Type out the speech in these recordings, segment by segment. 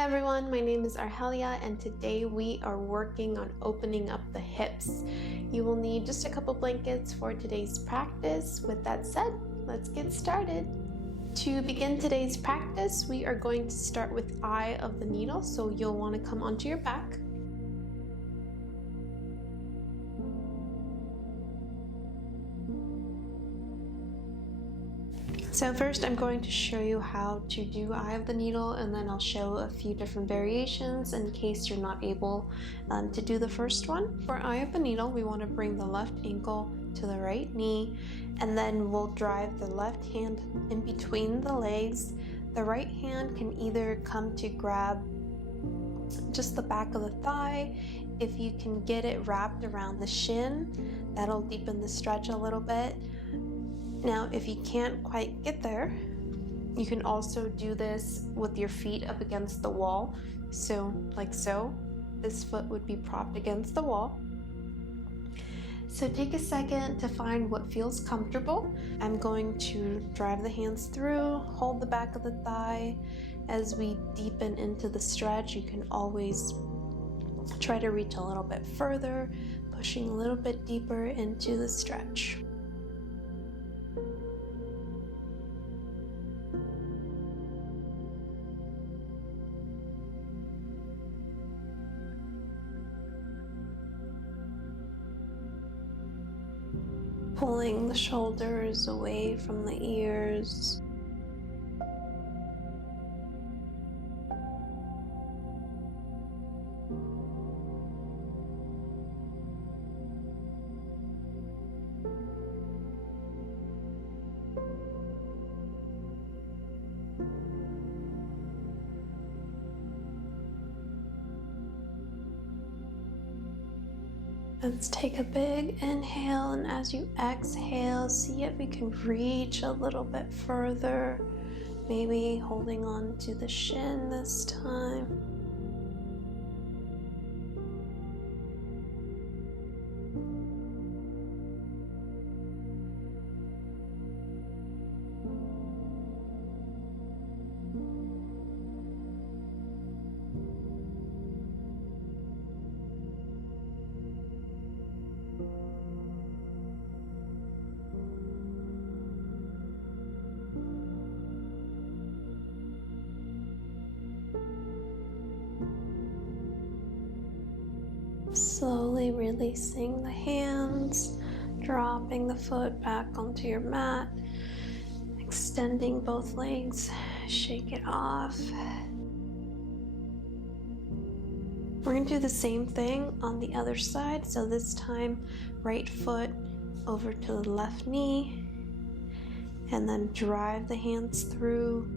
Hi everyone, my name is Argelia and today we are working on opening up the hips. You will need just a couple blankets for today's practice. With that said, let's get started. To begin today's practice, we are going to start with eye of the needle, so you'll want to come onto your back. So first I'm going to show you how to do eye of the needle, and then I'll show a few different variations in case you're not able to do the first one. For eye of the needle, we want to bring the left ankle to the right knee, and then we'll drive the left hand in between the legs. The right hand can either come to grab just the back of the thigh. If you can get it wrapped around the shin, that'll deepen the stretch a little bit. Now, if you can't quite get there, you can also do this with your feet up against the wall. So, like so, this foot would be propped against the wall. So take a second to find what feels comfortable. I'm going to drive the hands through, hold the back of the thigh. As we deepen into the stretch, you can always try to reach a little bit further, pushing a little bit deeper into the stretch. Pulling the shoulders away from the ears. Let's take a big inhale, and as you exhale, see if we can reach a little bit further, maybe holding on to the shin this time. Slowly releasing the hands, dropping the foot back onto your mat, extending both legs, shake it off. We're going to do the same thing on the other side. So this time, right foot over to the left knee, and then drive the hands through.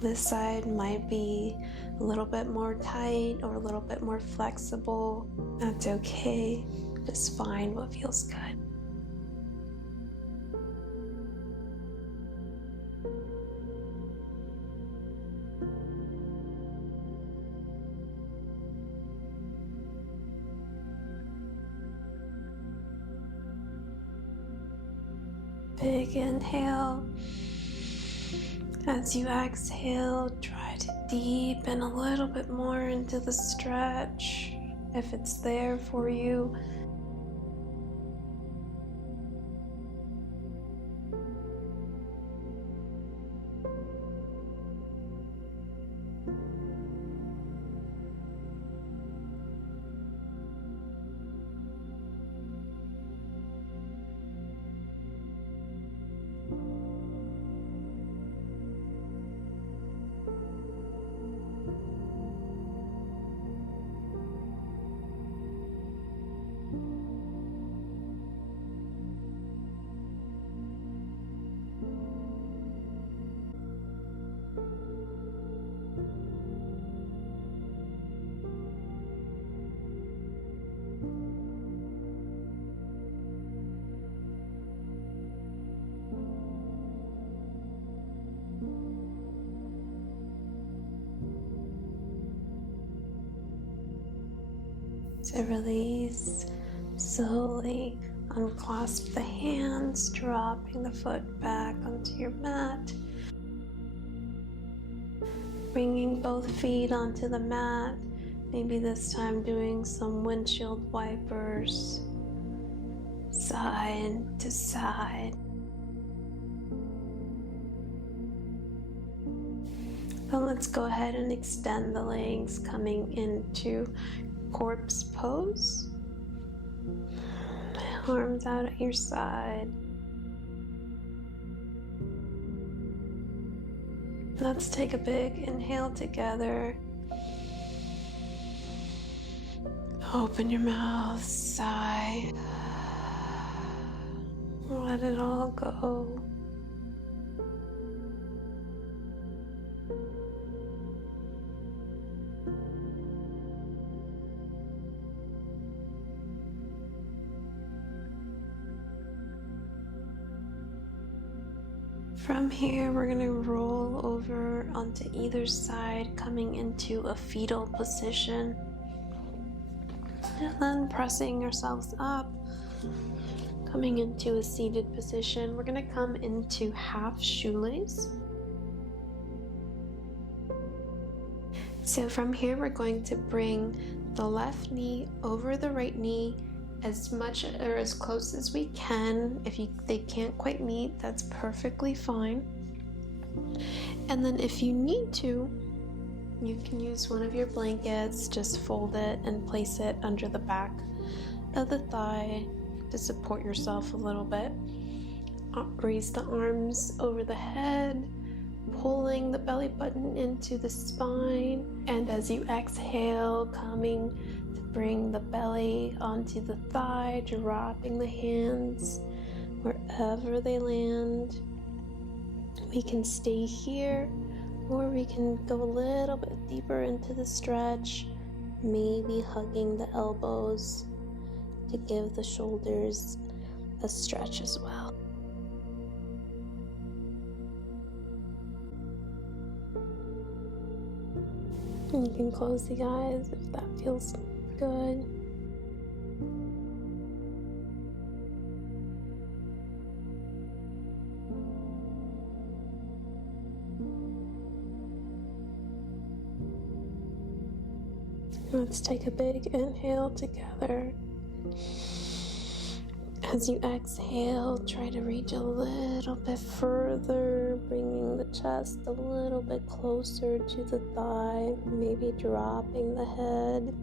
This side might be a little bit more tight or a little bit more flexible. That's okay. Just find what feels good. Big inhale. As you exhale, try to deepen a little bit more into the stretch, if it's there for you. To release, slowly unclasp the hands, dropping the foot back onto your mat. Bringing both feet onto the mat, maybe this time doing some windshield wipers, side to side. But let's go ahead and extend the legs, coming into corpse pose. Arms out at your side. Let's take a big inhale together. Open your mouth, sigh. Let it all go. From here, we're going to roll over onto either side, coming into a fetal position. And then pressing ourselves up, coming into a seated position. We're going to come into half shoelace. So from here, we're going to bring the left knee over the right knee as much or as close as we can. If they can't quite meet, that's perfectly fine. And then if you need to, you can use one of your blankets, just fold it and place it under the back of the thigh to support yourself a little bit. Raise the arms over the head, pulling the belly button into the spine, and as you exhale, coming to bring the belly onto the thigh, dropping the hands wherever they land. We can stay here, or we can go a little bit deeper into the stretch, maybe hugging the elbows to give the shoulders a stretch as well. And you can close the eyes if that feels good. Let's take a big inhale together. As you exhale, try to reach a little bit further, bringing the chest a little bit closer to the thigh, maybe dropping the head.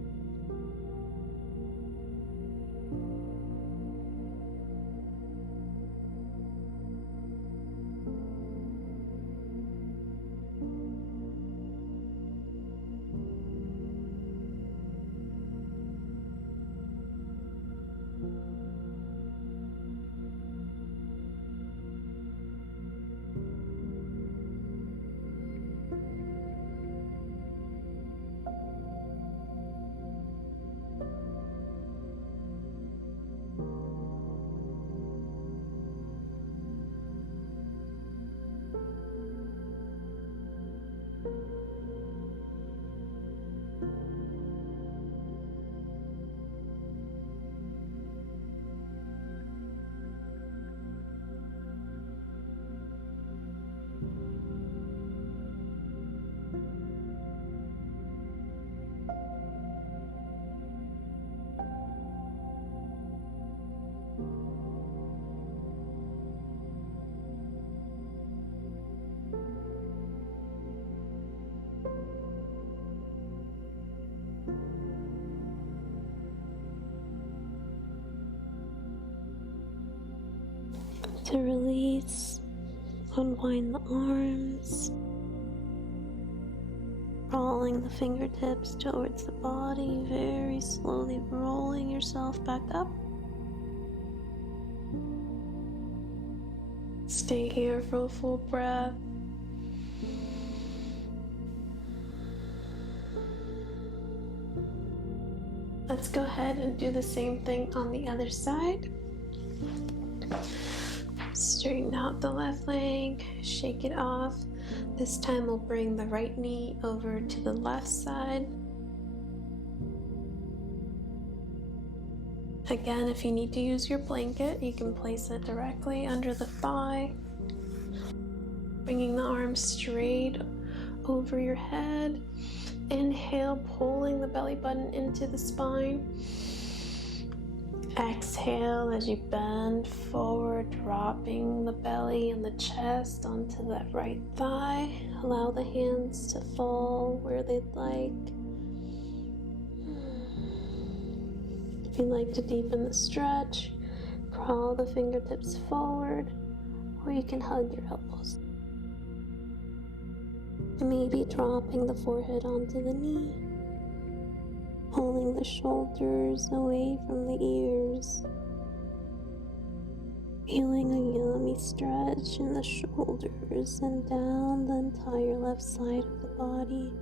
To release, unwind the arms, rolling the fingertips towards the body, very slowly rolling yourself back up. Stay here for a full breath. Let's go ahead and do the same thing on the other side. Straighten out the left leg, shake it off. This time we'll bring the right knee over to the left side. Again, if you need to use your blanket, you can place it directly under the thigh. Bringing the arms straight over your head. Inhale, pulling the belly button into the spine. Exhale as you bend forward, dropping the belly and the chest onto that right thigh. Allow the hands to fall where they'd like. If you'd like to deepen the stretch, crawl the fingertips forward, or you can hug your elbows. Maybe dropping the forehead onto the knee, pulling the shoulders away from the ears, feeling a yummy stretch in the shoulders and down the entire left side of the body.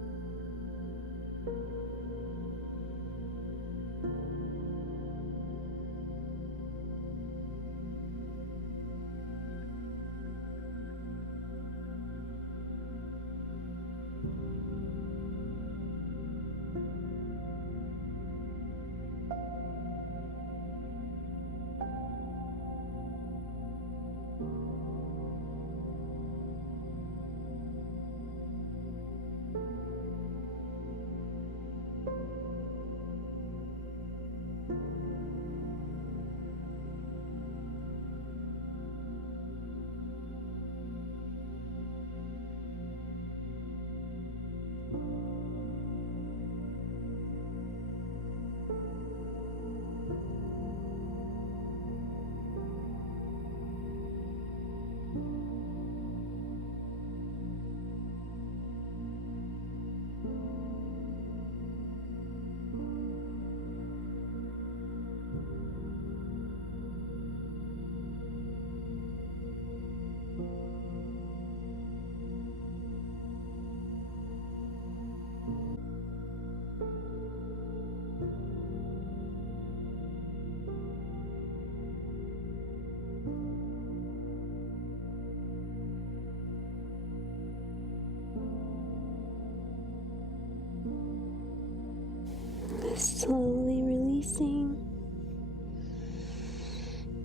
Slowly releasing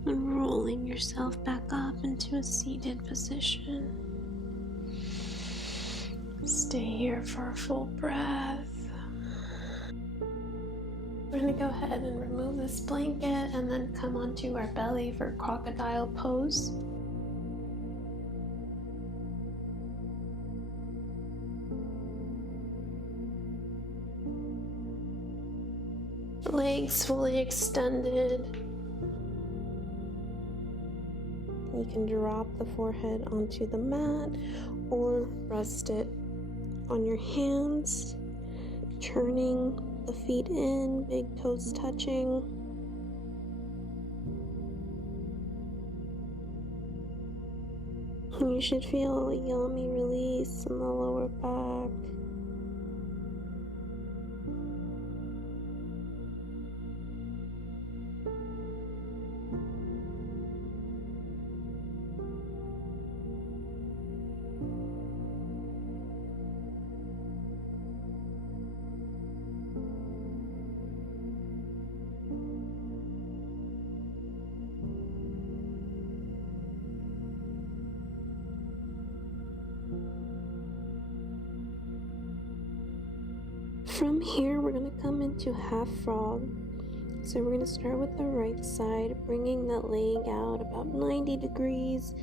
and rolling yourself back up into a seated position. Stay here for a full breath. We're going to go ahead and remove this blanket and then come onto our belly for Crocodile Pose. Legs fully extended. You can drop the forehead onto the mat or rest it on your hands, turning the feet in, big toes touching. You should feel a yummy release in the lower back. From here, we're going to come into half frog. So we're going to start with the right side, bringing that leg out about 90 degrees,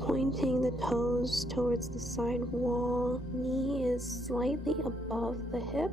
pointing the toes towards the side wall. Knee is slightly above the hip.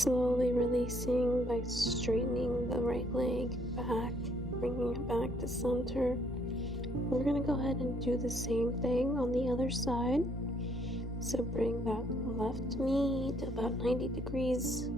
Slowly releasing by straightening the right leg back, bringing it back to center. We're going to go ahead and do the same thing on the other side. So bring that left knee to about 90 degrees.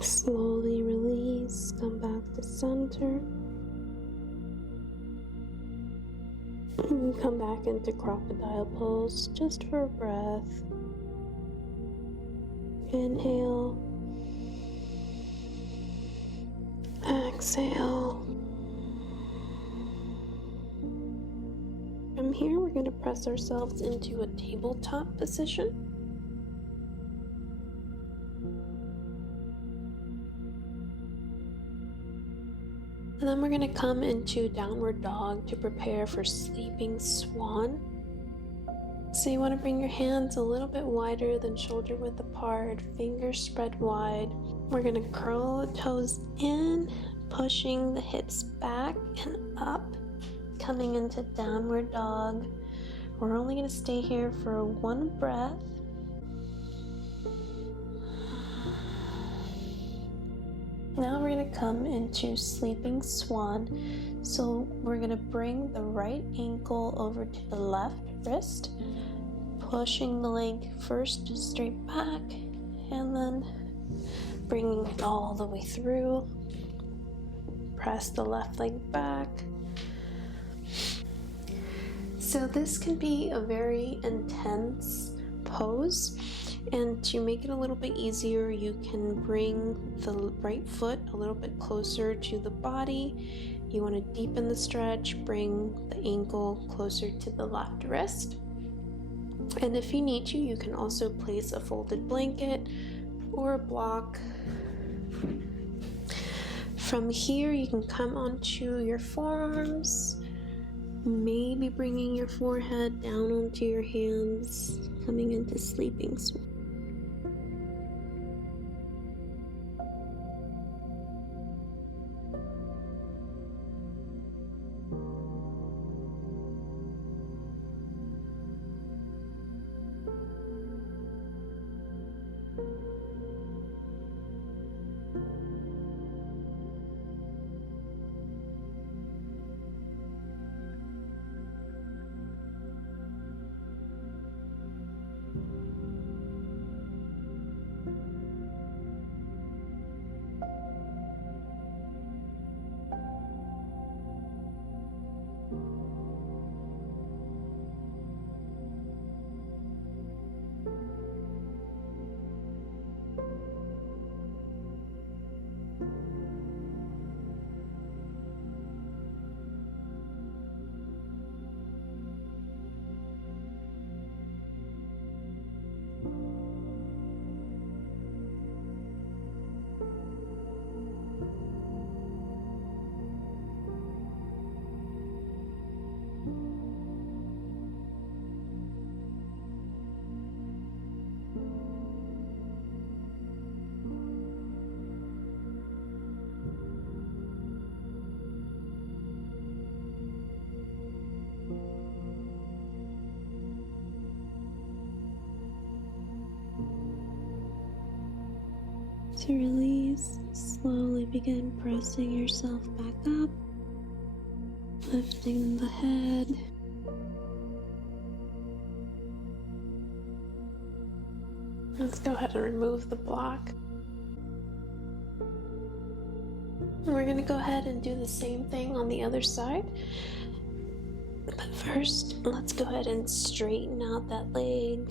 Slowly release, come back to center. And come back into Crocodile Pose just for a breath. Inhale. Exhale. From here, we're going to press ourselves into a tabletop position. And then we're going to come into downward dog to prepare for sleeping swan. So you want to bring your hands a little bit wider than shoulder width apart, fingers spread wide. We're going to curl the toes in, pushing the hips back and up, coming into downward dog. We're only going to stay here for one breath. Now we're going to come into sleeping swan. So we're going to bring the right ankle over to the left wrist, pushing the leg first straight back and then bringing it all the way through. Press the left leg back. So this can be a very intense pose. And to make it a little bit easier, you can bring the right foot a little bit closer to the body. You want to deepen the stretch, bring the ankle closer to the left wrist. And if you need to, you can also place a folded blanket or a block. From here, you can come onto your forearms, maybe bringing your forehead down onto your hands, coming into sleeping swan. To release, slowly begin pressing yourself back up, lifting the head. Let's go ahead and remove the block. We're going to go ahead and do the same thing on the other side. But first, let's go ahead and straighten out that leg.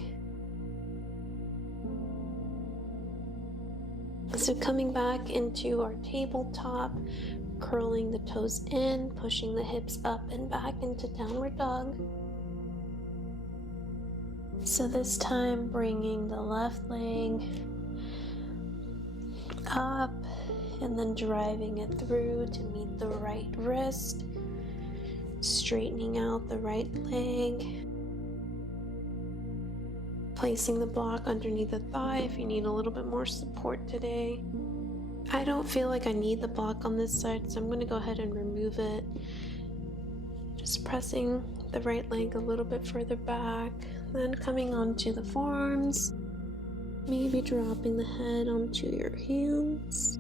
So coming back into our tabletop, curling the toes in, pushing the hips up and back into downward dog. So this time bringing the left leg up and then driving it through to meet the right wrist, straightening out the right leg, placing the block underneath the thigh if you need a little bit more support today. I don't feel like I need the block on this side, so I'm going to go ahead and remove it. Just pressing the right leg a little bit further back, then coming onto the forearms, maybe dropping the head onto your hands.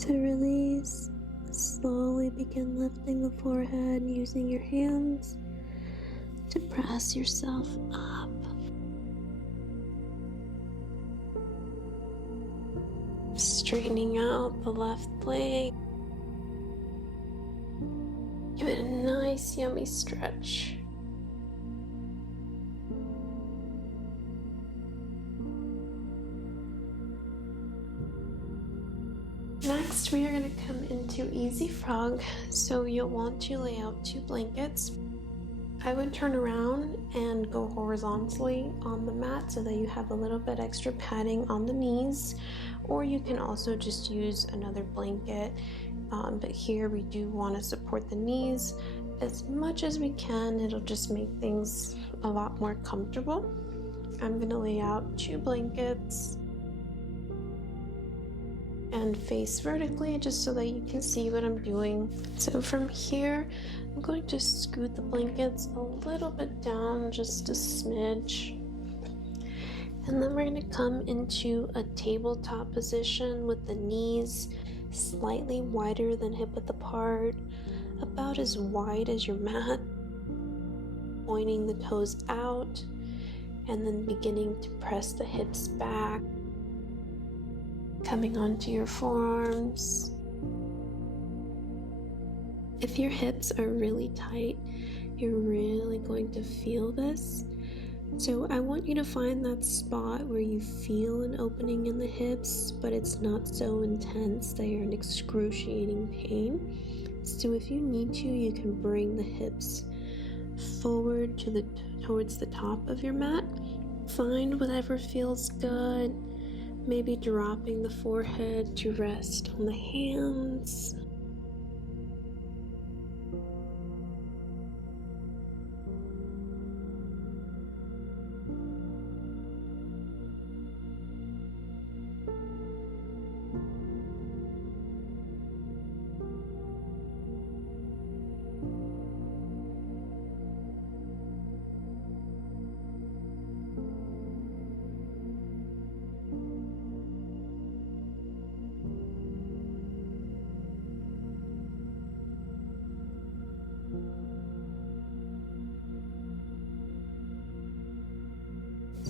To release, slowly begin lifting the forehead using your hands to press yourself up. Straightening out the left leg. Give it a nice, yummy stretch. Next, we are going to come into Easy Frog, so you'll want to lay out 2 blankets. I would turn around and go horizontally on the mat so that you have a little bit extra padding on the knees, or you can also just use another blanket, but here we do want to support the knees as much as we can. It'll just make things a lot more comfortable. I'm going to lay out 2 blankets and face vertically just so that you can see what I'm doing. So from here, I'm going to scoot the blankets a little bit down, just a smidge. And then we're going to come into a tabletop position with the knees slightly wider than hip width apart, about as wide as your mat, pointing the toes out, and then beginning to press the hips back. Coming onto your forearms. If your hips are really tight, you're really going to feel this. So I want you to find that spot where you feel an opening in the hips, but it's not so intense that you're in excruciating pain. So if you need to, you can bring the hips forward towards the top of your mat. Find whatever feels good. Maybe dropping the forehead to rest on the hands.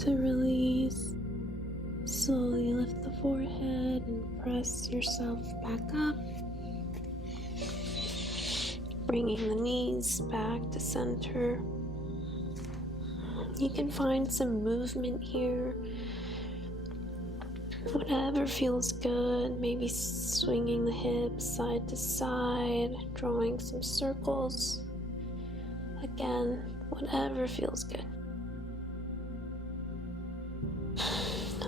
to release. Slowly lift the forehead and press yourself back up. Bringing the knees back to center. You can find some movement here. Whatever feels good, maybe swinging the hips side to side, drawing some circles. Again, whatever feels good.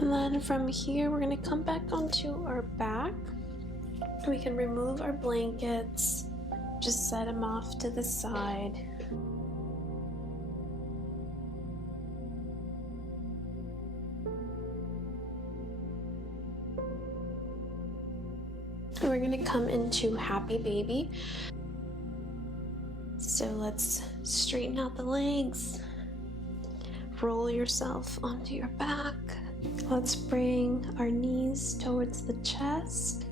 And then from here, we're going to come back onto our back. We can remove our blankets, just set them off to the side. We're going to come into Happy Baby. So let's straighten out the legs. Roll yourself onto your back. Let's bring our knees towards the chest.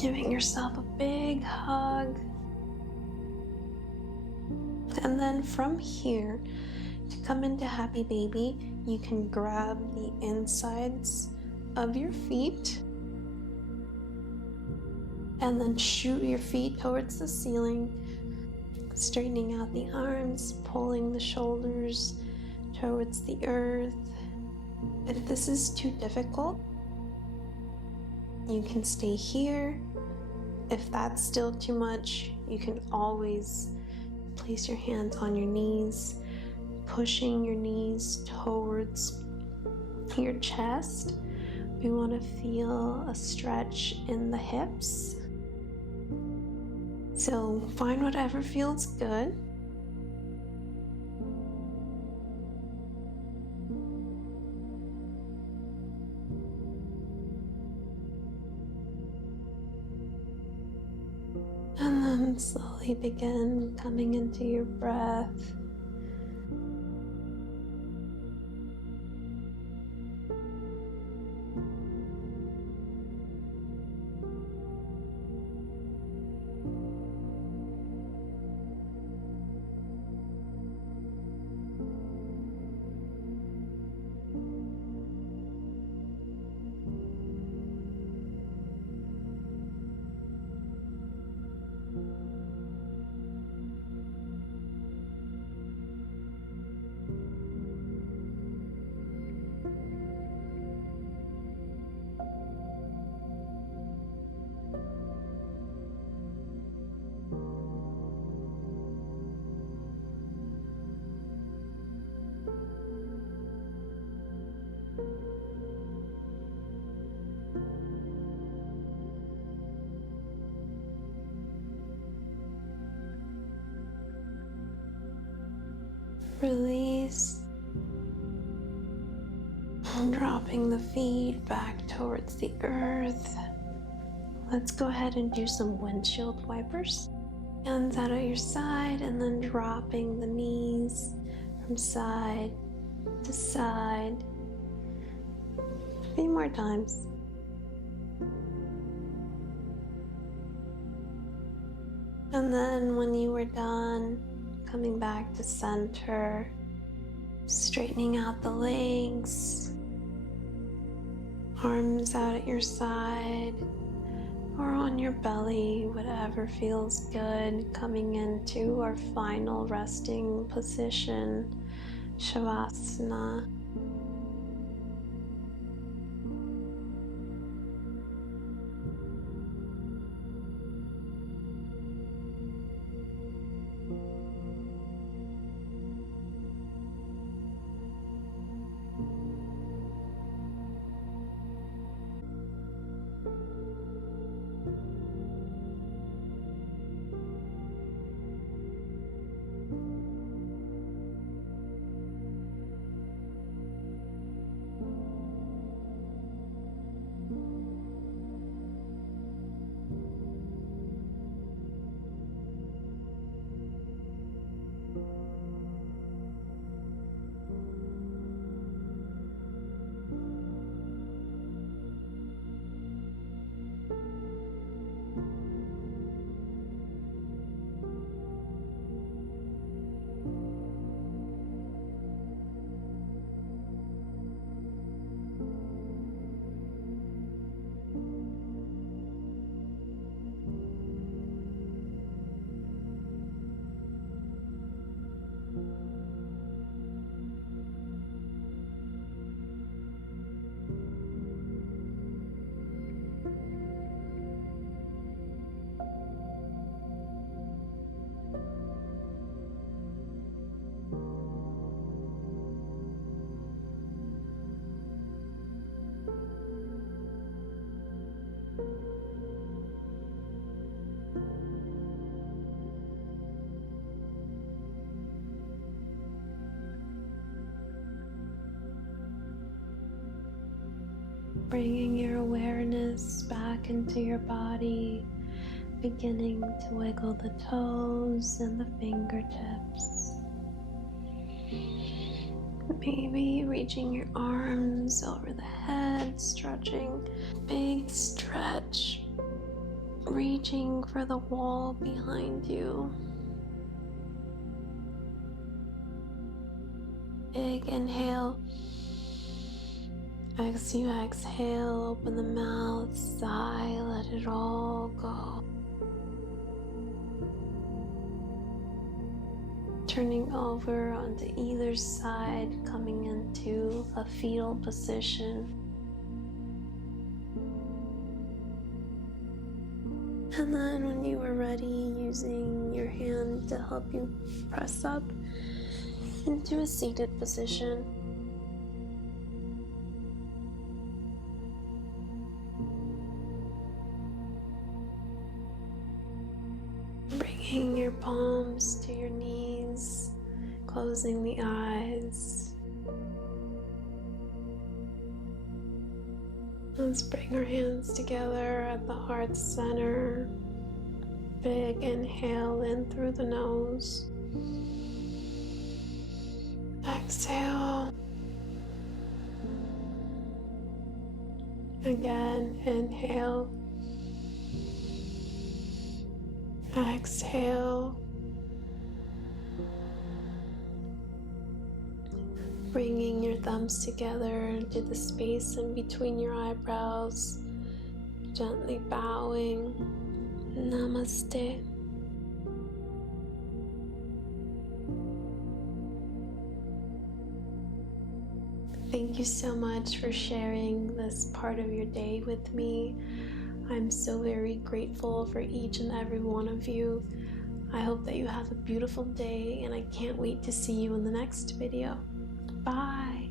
Giving yourself a big hug. And then from here, to come into Happy Baby, you can grab the insides of your feet and then shoot your feet towards the ceiling, straightening out the arms, pulling the shoulders towards the earth. If this is too difficult, you can stay here. If that's still too much, you can always place your hands on your knees, pushing your knees towards your chest. We want to feel a stretch in the hips. So find whatever feels good. And then slowly begin coming into your breath. Release. And dropping the feet back towards the earth. Let's go ahead and do some windshield wipers. Hands out at your side and then dropping the knees from side to side. A few more times. And then when you were done, coming back to center, straightening out the legs, arms out at your side or on your belly, whatever feels good, coming into our final resting position, Shavasana. Bringing your awareness back into your body, beginning to wiggle the toes and the fingertips. Maybe reaching your arms over the head, stretching. Big stretch. Reaching for the wall behind you. Big inhale. As you exhale, open the mouth, sigh, let it all go. Turning over onto either side, coming into a fetal position. And then when you are ready, using your hand to help you press up into a seated position. Bringing your palms to your knees, closing the eyes. Let's bring our hands together at the heart center. Big inhale in through the nose. Exhale. Again, inhale. Exhale. Bringing your thumbs together into the space in between your eyebrows. Gently bowing. Namaste. Thank you so much for sharing this part of your day with me. I'm so very grateful for each and every one of you. I hope that you have a beautiful day, and I can't wait to see you in the next video. Bye!